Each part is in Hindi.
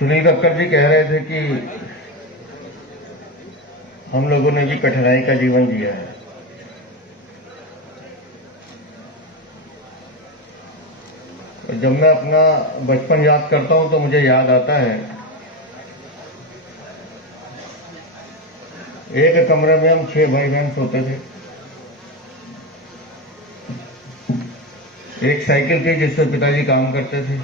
सुनील कक्कड़ जी कह रहे थे कि हम लोगों ने भी कठिनाई का जीवन जिया है। जब मैं अपना बचपन याद करता हूं तो मुझे याद आता है एक कमरे में हम 6 भाई बहन सोते थे। एक साइकिल थी जिससे पिताजी काम करते थे।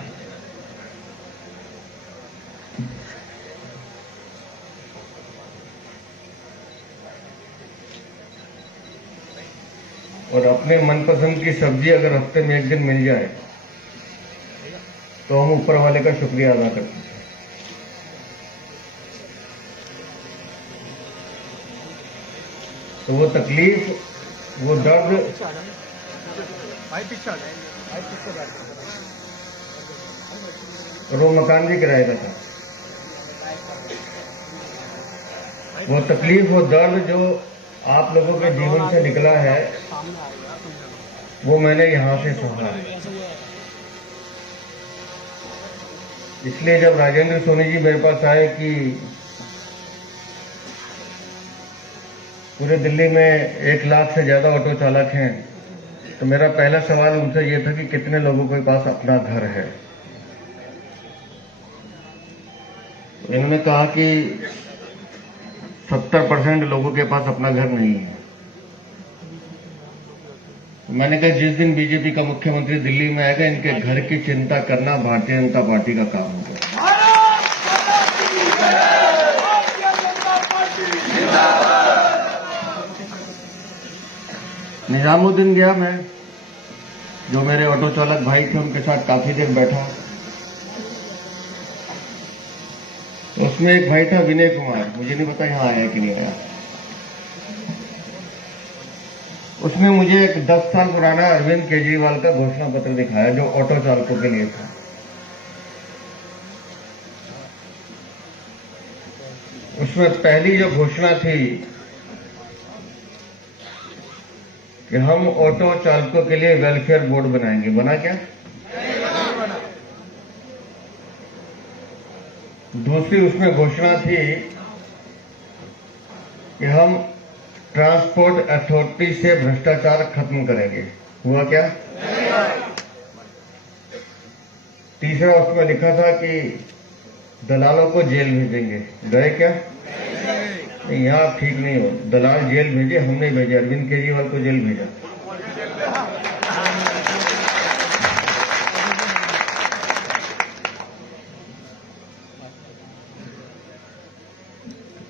और अपने मनपसंद की सब्जी अगर हफ्ते में एक दिन मिल जाए तो हम ऊपर वाले का शुक्रिया अदा करते थे। तो वो तकलीफ, वो दर्द, और वो मकान भी किराए का था। वो तकलीफ, वो दर्द जो आप लोगों के जीवन से निकला है वो मैंने यहां से सहा है। इसलिए जब राजेंद्र सोनी जी मेरे पास आए कि पूरे दिल्ली में 1 लाख से ज्यादा ऑटो चालक हैं, तो मेरा पहला सवाल उनसे ये था कि कितने लोगों के पास अपना घर है। इन्होंने कहा कि 70% लोगों के पास अपना घर नहीं है। मैंने कहा जिस दिन बीजेपी का मुख्यमंत्री दिल्ली में आएगा इनके घर की चिंता करना भारतीय जनता पार्टी का काम होगा। निजामुद्दीन गया मैं, जो मेरे ऑटो चालक भाई थे उनके साथ काफी देर बैठा। उसमें एक भाई था विनय कुमार, मुझे नहीं पता यहां आया कि नहीं आया। उसने मुझे एक 10 साल पुराना अरविंद केजरीवाल का घोषणा पत्र दिखाया जो ऑटो चालकों के लिए था। उसमें पहली जो घोषणा थी कि हम ऑटो चालकों के लिए वेलफेयर बोर्ड बनाएंगे। बना क्या? दूसरी उसमें घोषणा थी कि हम ट्रांसपोर्ट अथॉरिटी से भ्रष्टाचार खत्म करेंगे। हुआ क्या? तीसरा उसमें लिखा था कि दलालों को जेल भेजेंगे। गए क्या? नहीं, यहां ठीक नहीं हो। दलाल जेल भेजे, हम नहीं भेजे। अरविंद केजरीवाल को जेल भेजा।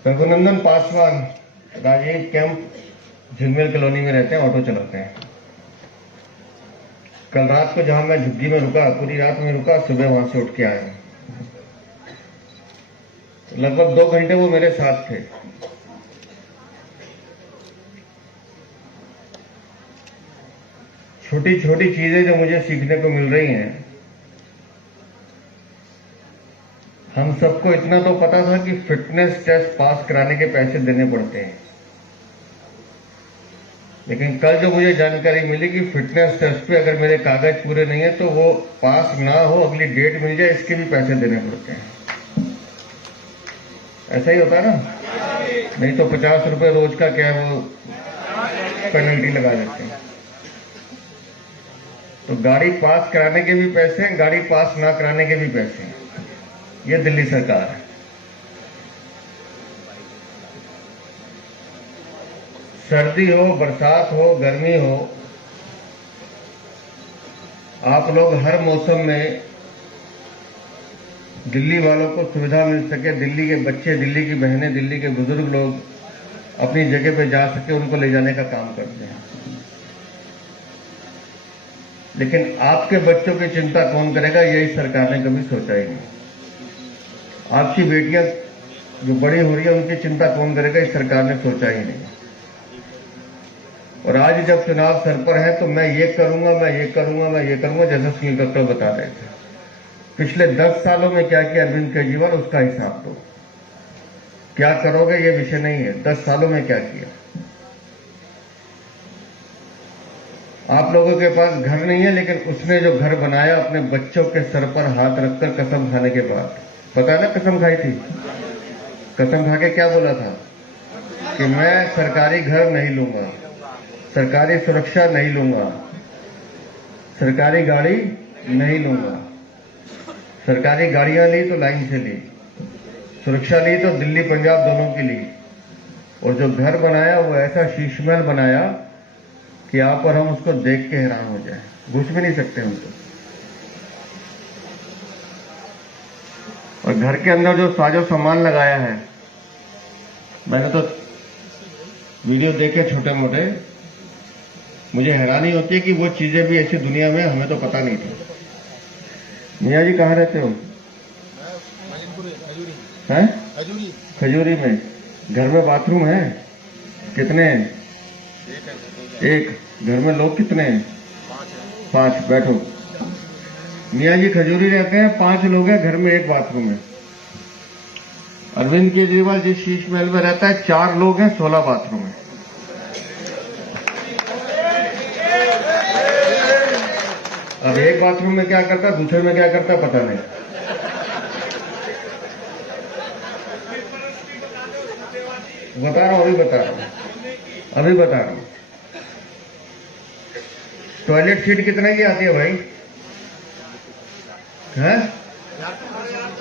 रघुनंदन पासवान राजीव कैंप झिलमिल कॉलोनी में रहते हैं, ऑटो चलाते हैं। कल रात को जहां मैं झुग्गी में रुका, पूरी रात में रुका, सुबह वहां से उठ के आया। लगभग 2 घंटे वो मेरे साथ थे। छोटी छोटी चीजें जो मुझे सीखने को मिल रही हैं। हम सबको इतना तो पता था कि फिटनेस टेस्ट पास कराने के पैसे देने पड़ते हैं, लेकिन कल जो मुझे जानकारी मिली कि फिटनेस टेस्ट पे अगर मेरे कागज पूरे नहीं है तो वो पास ना हो, अगली डेट मिल जाए, इसके भी पैसे देने पड़ते हैं। ऐसा ही होता है ना? नहीं तो 50 रुपए रोज का क्या वो पेनल्टी लगा देते हैं। तो गाड़ी पास कराने के भी पैसे हैं, गाड़ी पास ना कराने के भी पैसे हैं। ये दिल्ली सरकार है। सर्दी हो, बरसात हो, गर्मी हो, आप लोग हर मौसम में दिल्ली वालों को सुविधा मिल सके, दिल्ली के बच्चे, दिल्ली की बहनें, दिल्ली के बुजुर्ग लोग अपनी जगह पे जा सके, उनको ले जाने का काम करते हैं। लेकिन आपके बच्चों की चिंता कौन करेगा, यही सरकार ने कभी सोचा ही नहीं। आपकी बेटियां जो बड़ी हो रही है उनकी चिंता कौन करेगा, इस सरकार ने सोचा ही नहीं। और आज जब चुनाव सर पर है तो मैं ये करूंगा, मैं ये करूंगा, मैं ये करूंगा, जैसा सुनील कक्कड़ बता रहे थे। पिछले 10 सालों में क्या किया अरविंद केजरीवाल, उसका हिसाब दो। क्या करोगे ये विषय नहीं है, 10 सालों में क्या किया। आप लोगों के पास घर नहीं है, लेकिन उसने जो घर बनाया अपने बच्चों के सर पर हाथ रखकर कसम खाने के बाद, पता है ना कसम खाई थी? कसम खा के क्या बोला था कि मैं सरकारी घर नहीं लूंगा, सरकारी सुरक्षा नहीं लूंगा, सरकारी गाड़ी नहीं लूंगा। सरकारी गाड़ियां ली तो लाइन से ली, सुरक्षा ली तो दिल्ली पंजाब दोनों की ली, और जो घर बनाया वो ऐसा शीश महल बनाया कि आप और हम उसको देख के हैरान हो जाए, घुस भी नहीं सकते हम तो। और घर के अंदर जो साजो सामान लगाया है, मैंने तो वीडियो देखे छोटे मोटे, मुझे हैरानी होती है कि वो चीजें भी ऐसी दुनिया में हमें तो पता नहीं थी। मियाँ जी कहाँ रहते हो? हैं? खजूरी में। घर में बाथरूम है? कितने हैं? एक। घर में लोग कितने हैं? 5। बैठो। मियाँ जी खजूरी रहते हैं, 5 लोग हैं, घर में एक बाथरूम है। अरविंद केजरीवाल जिस शीश महल में रहता है 4 लोग हैं, 16 बाथरूम है। अब एक बाथरूम में क्या करता, दूसरे में क्या करता, पता नहीं। बता रहा हूं, अभी बता रहा हूं। टॉयलेट सीट कितने की आती है भाई? हैं?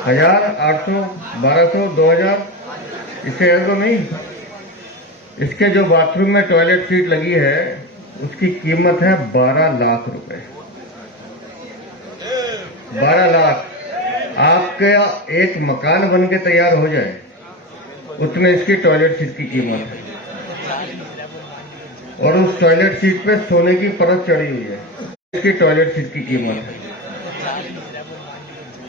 1000, 800, 1200, 2000, इससे ज्यादा तो नहीं। इसके जो बाथरूम में टॉयलेट सीट लगी है उसकी कीमत है 12 लाख रुपए। 12 लाख। आपका एक मकान बन के तैयार हो जाए उतने इसकी टॉयलेट सीट की कीमत है। और उस टॉयलेट सीट पे सोने की परत चढ़ी हुई है, इसकी टॉयलेट सीट की कीमत है।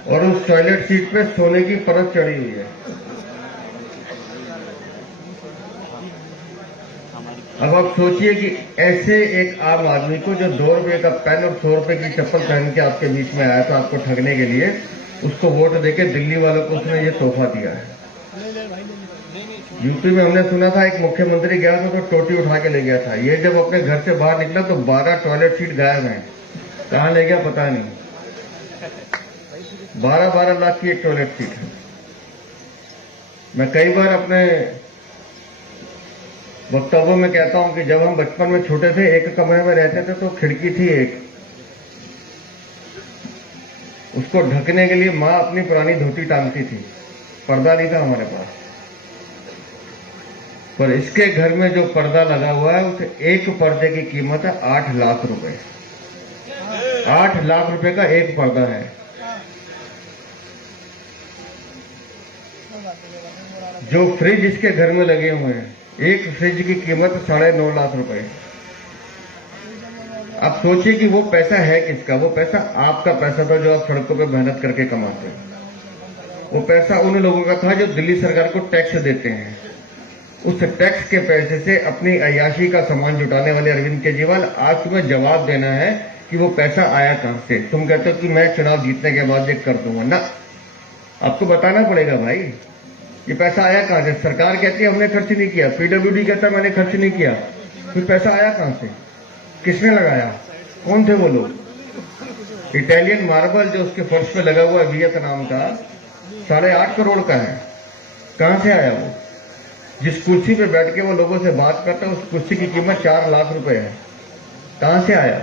और उस टॉयलेट सीट पे सोने की परत चढ़ी हुई है। अब आप सोचिए कि ऐसे एक आम आदमी को जो 2 रुपए का पेन और 100 रुपए की चप्पल पहन के आपके बीच में आया था आपको ठगने के लिए, उसको वोट देके दिल्ली वालों को उसने ये तोहफा दिया है। यूपी में हमने सुना था एक मुख्यमंत्री गया था तो टोटी उठा के ले गया था। ये जब अपने घर से बाहर निकला तो 12 टॉयलेट सीट गायब हैं। कहां ले गया पता नहीं। 12 लाख की एक टॉयलेट सीट है। मैं कई बार अपने वक्तव्यों में कहता हूं कि जब हम बचपन में छोटे थे, एक कमरे में रहते थे तो खिड़की थी एक, उसको ढकने के लिए मां अपनी पुरानी धोती टांगती थी, पर्दा नहीं था हमारे पास। पर इसके घर में जो पर्दा लगा हुआ है उस एक पर्दे की कीमत है 8 लाख रुपए। 8 लाख रुपए का एक पर्दा है। जो फ्रिज इसके घर में लगे हुए हैं, एक फ्रिज की कीमत 9.5 लाख रुपए। आप सोचिए कि वो पैसा है किसका? वो पैसा आपका पैसा था जो आप सड़कों पे मेहनत करके कमाते हैं। वो पैसा उन लोगों का था जो दिल्ली सरकार को टैक्स देते हैं। उस टैक्स के पैसे से अपनी अय्याशी का सामान जुटाने वाले अरविंद केजरीवाल, आज तुम्हें जवाब देना है कि वो पैसा आया कहां से। तुम कहते हो कि मैं चुनाव जीतने के बाद ये कर दूंगा ना, आपको बताना पड़ेगा भाई ये पैसा आया कहां से। सरकार कहती है हमने खर्च नहीं किया, पीडब्ल्यूडी कहता है मैंने खर्च नहीं किया, फिर पैसा आया कहां से? किसने लगाया? कौन थे वो लोग? इटालियन मार्बल जो उसके फर्श पे लगा हुआ है वियतनाम का, 8.5 करोड़ का है। कहां से आया वो? जिस कुर्सी पे बैठ के वो लोगों से बात करता है उस कुर्सी की कीमत 4 लाख रुपए है। कहां से आया?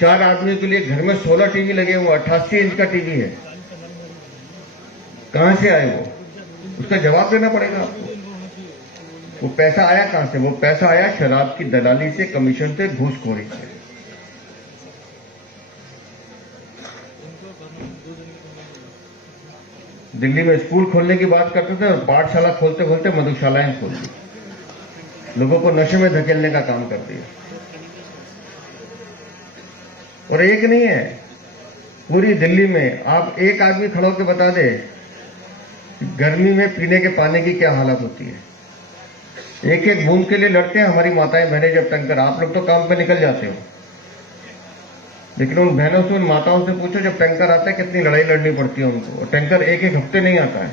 4 आदमियों के लिए घर में 16 टीवी लगे हुए, 88 इंच का टीवी है। कहां से आए वो? उसका जवाब देना पड़ेगा आपको। वो पैसा आया कहां से? वो पैसा आया शराब की दलाली से, कमीशन से, घूसखोरी से। दिल्ली में स्कूल खोलने की बात करते थे और पाठशाला खोलते खोलते मधुशालाएं खोल दी, लोगों को नशे में धकेलने का काम कर दिया। और एक नहीं है, पूरी दिल्ली में आप एक आदमी खड़ा होकर बता दे गर्मी में पीने के पानी की क्या हालत होती है। एक एक बूंद के लिए लड़ते हैं हमारी माताएं बहनें जब टैंकर। आप लोग तो काम पे निकल जाते हो, लेकिन उन बहनों से, उन माताओं से पूछो जब टैंकर आता है कितनी लड़ाई लड़नी पड़ती है उनको। और टैंकर एक एक हफ्ते नहीं आता है,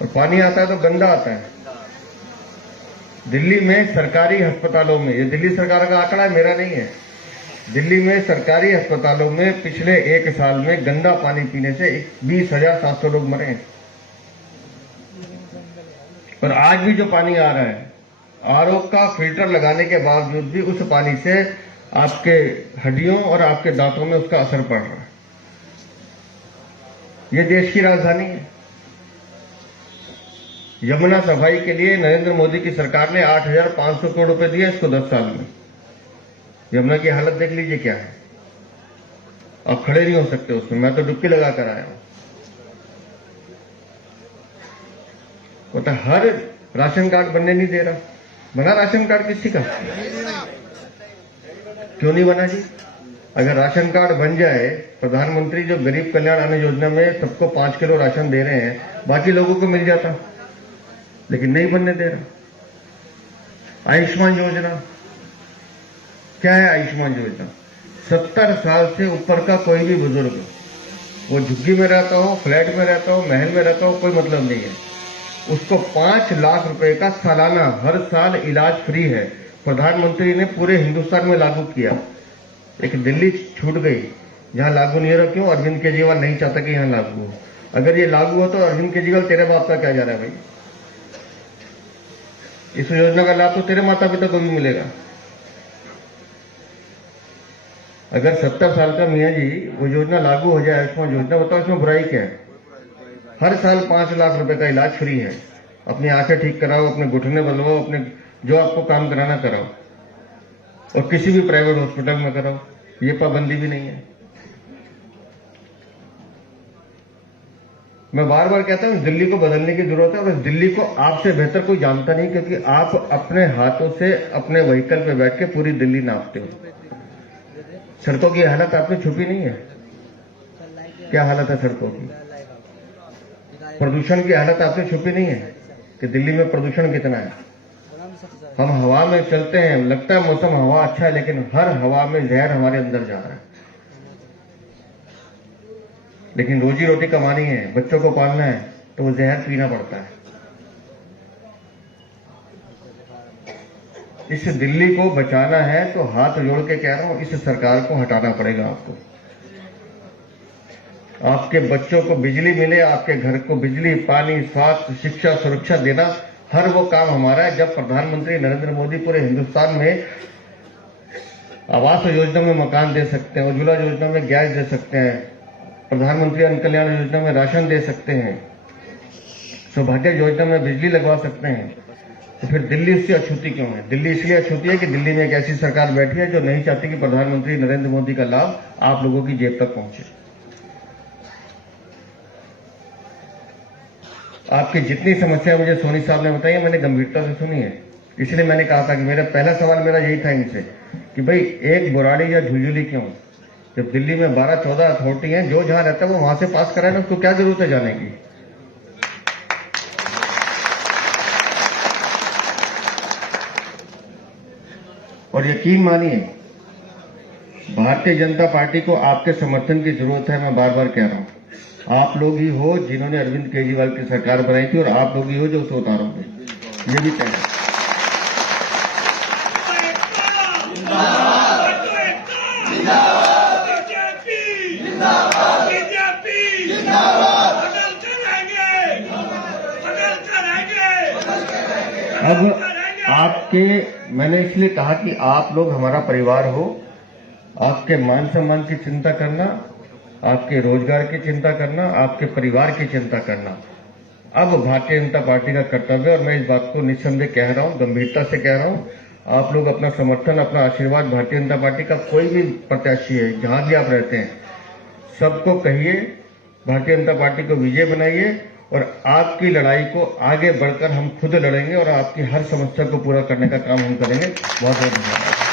और पानी आता है तो गंदा आता है। दिल्ली में सरकारी अस्पतालों में, ये दिल्ली सरकार का आंकड़ा है, मेरा नहीं है, दिल्ली में सरकारी अस्पतालों में पिछले 1 साल में गंदा पानी पीने से 20,700 लोग मरे हैं। और आज भी जो पानी आ रहा है, आरओ का फिल्टर लगाने के बावजूद भी उस पानी से आपके हड्डियों और आपके दांतों में उसका असर पड़ रहा है। ये देश की राजधानी है। यमुना सफाई के लिए नरेंद्र मोदी की सरकार ने 8,500 करोड़ रुपए दिए इसको 10 साल में। यमुना की हालत देख लीजिए क्या है। आप खड़े नहीं हो सकते उसमें, मैं तो डुबकी लगा कर आया हूं। तो हर राशन कार्ड बनने नहीं दे रहा। बना राशन कार्ड किसी का? क्यों नहीं बना जी? अगर राशन कार्ड बन जाए, प्रधानमंत्री जो गरीब कल्याण अन्न योजना में सबको 5 किलो राशन दे रहे हैं, बाकी लोगों को मिल जाता, लेकिन नहीं बनने दे रहा। आयुष्मान योजना क्या है? आयुष्मान योजना 70 साल से ऊपर का कोई भी बुजुर्ग, वो झुग्गी में रहता हो, फ्लैट में रहता हो, महल में रहता हो, कोई मतलब नहीं है, उसको 5 लाख रुपए का सालाना हर साल इलाज फ्री है। प्रधानमंत्री ने पूरे हिंदुस्तान में लागू किया। एक दिल्ली छूट गई, जहां लागू नहीं हो रहा। क्यों? अरविंद केजरीवाल नहीं चाहता कि यहां लागू हो। अगर ये लागू हो तो अरविंद केजरीवाल तेरे बाप का क्या जा रहा है भाई? इस योजना का लाभ तो तेरे माता पिता को भी मिलेगा। अगर 70 साल का मियाँ जी वो योजना लागू हो जाए, आयुष्मान योजना, बताओ इसमें बुराई क्या है? हर साल 5 लाख रुपए का इलाज फ्री है। अपनी आंखें ठीक कराओ, अपने घुटने बदलवाओ, अपने जो आपको काम कराना कराओ, और किसी भी प्राइवेट हॉस्पिटल में कराओ। ये पाबंदी भी नहीं है। मैं बार बार कहता हूं दिल्ली को बदलने की जरूरत है, और इस दिल्ली को आपसे बेहतर कोई जानता नहीं, क्योंकि आप अपने हाथों से अपने व्हीकल पे बैठ के पूरी दिल्ली नापते हो। सड़कों की हालत आपसे छुपी नहीं है। क्या हालत है सड़कों की? प्रदूषण की हालत आपसे छुपी नहीं है कि दिल्ली में प्रदूषण कितना है। हम हवा में चलते हैं, लगता है मौसम हवा अच्छा है, लेकिन हर हवा में जहर हमारे अंदर जा रहा है। लेकिन रोजी रोटी कमानी है, बच्चों को पालना है, तो वो जहर पीना पड़ता है। इस दिल्ली को बचाना है तो हाथ जोड़ के कह रहा हूं, इस सरकार को हटाना पड़ेगा आपको। आपके बच्चों को बिजली मिले, आपके घर को बिजली, पानी, स्वास्थ्य, शिक्षा, सुरक्षा देना, हर वो काम हमारा है। जब प्रधानमंत्री नरेंद्र मोदी पूरे हिंदुस्तान में आवास योजना में मकान दे सकते हैं, उज्ज्वला योजना में गैस दे सकते हैं, प्रधानमंत्री अन्न कल्याण योजना में राशन दे सकते हैं, सौभाग्य योजना में बिजली लगवा सकते हैं, तो फिर दिल्ली उससे अछूती क्यों है? दिल्ली इसलिए अछूती है कि दिल्ली में एक ऐसी सरकार बैठी है जो नहीं चाहती कि प्रधानमंत्री नरेंद्र मोदी का लाभ आप लोगों की जेब तक पहुंचे। आपकी जितनी समस्या मुझे सोनी साहब ने बताई है, मैंने गंभीरता से सुनी है। इसलिए मैंने कहा था कि मेरा पहला सवाल मेरा यही था इनसे कि भाई एक बुराड़ी या झुलझुली क्यों? जब दिल्ली में 12-14 अथॉरिटी हैं, जो जहां रहता है वो वहां से पास कराए ना, उसको क्या जरूरत है जाने की? और यकीन मानिए, भारतीय जनता पार्टी को आपके समर्थन की जरूरत है। मैं बार बार कह रहा हूं, आप लोग ही हो जिन्होंने अरविंद केजरीवाल की सरकार बनाई थी, और आप लोग ही हो जो उसे उतारोगे। ये भी तय है। अब मैंने इसलिए कहा कि आप लोग हमारा परिवार हो। आपके मान सम्मान की चिंता करना, आपके रोजगार की चिंता करना, आपके परिवार की चिंता करना अब भारतीय जनता पार्टी का कर्तव्य है। और मैं इस बात को निस्संदेह कह रहा हूं, गंभीरता से कह रहा हूं। आप लोग अपना समर्थन, अपना आशीर्वाद भारतीय जनता पार्टी का कोई भी प्रत्याशी है, जहां भी आप रहते हैं, सबको कहिए भारतीय जनता पार्टी को विजय बनाइए, और आपकी लड़ाई को आगे बढ़कर हम खुद लड़ेंगे, और आपकी हर समस्या को पूरा करने का काम हम करेंगे। बहुत बहुत धन्यवाद।